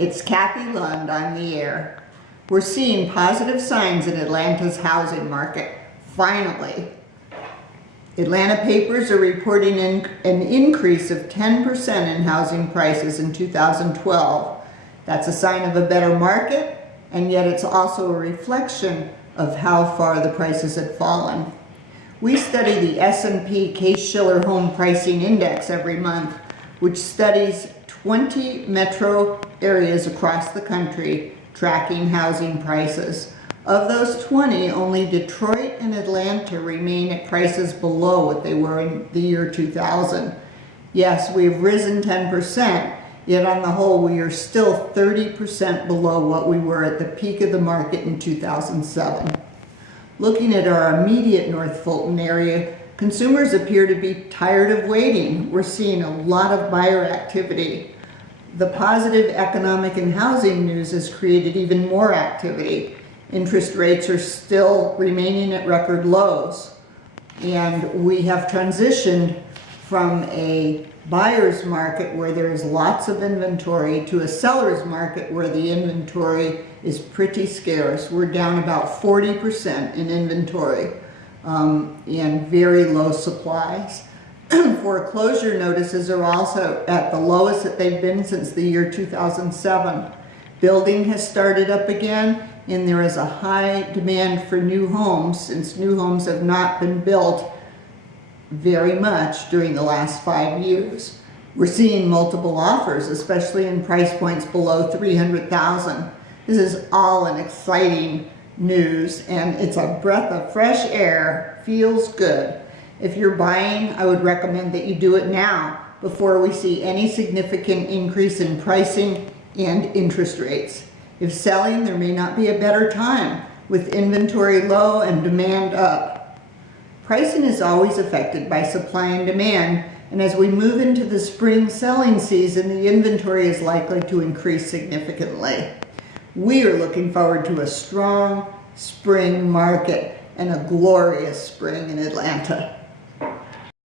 It's Kathy Lund on the air. We're seeing positive signs in Atlanta's housing market, finally. Atlanta papers are reporting an increase of 10% in housing prices in 2012. That's a sign of a better market, and yet it's also a reflection of how far the prices had fallen. We study the S&P Case-Shiller Home Pricing Index every month, which studies 20 metro areas across the country tracking housing prices. Of those 20, only Detroit and Atlanta remain at prices below what they were in the year 2000. Yes, we've risen 10%, yet on the whole we are still 30% below what we were at the peak of the market in 2007. Looking at our immediate North Fulton area, consumers appear to be tired of waiting. We're seeing a lot of buyer activity. The positive economic and housing news has created even more activity. Interest rates are still remaining at record lows, and we have transitioned from a buyer's market where there's lots of inventory to a seller's market where the inventory is pretty scarce. We're down about 40% in inventory and very low supplies. Foreclosure notices are also at the lowest that they've been since the year 2007. Building has started up again, and there is a high demand for new homes since new homes have not been built very much during the last 5 years. We're seeing multiple offers, especially in price points below $300,000. This is all an exciting news, and it's a breath of fresh air. Feels good. If you're buying, I would recommend that you do it now before we see any significant increase in pricing and interest rates. If selling, there may not be a better time with inventory low and demand up. Pricing is always affected by supply and demand, and as we move into the spring selling season, the inventory is likely to increase significantly. We are looking forward to a strong spring market and a glorious spring in Atlanta.